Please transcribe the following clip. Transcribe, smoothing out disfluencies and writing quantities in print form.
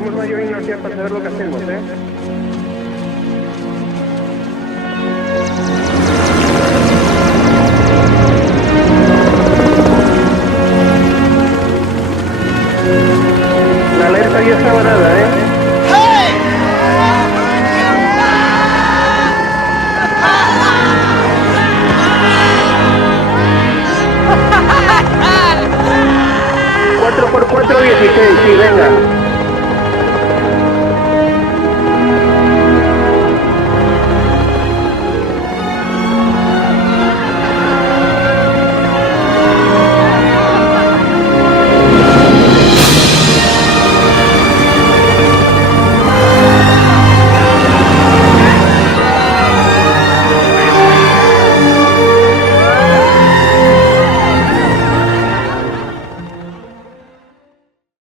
Somos mayor inercia para saber lo que hacemos, ¿eh? La alerta ya está varada, ¿eh? Cuatro por 4, 16, sí, venga.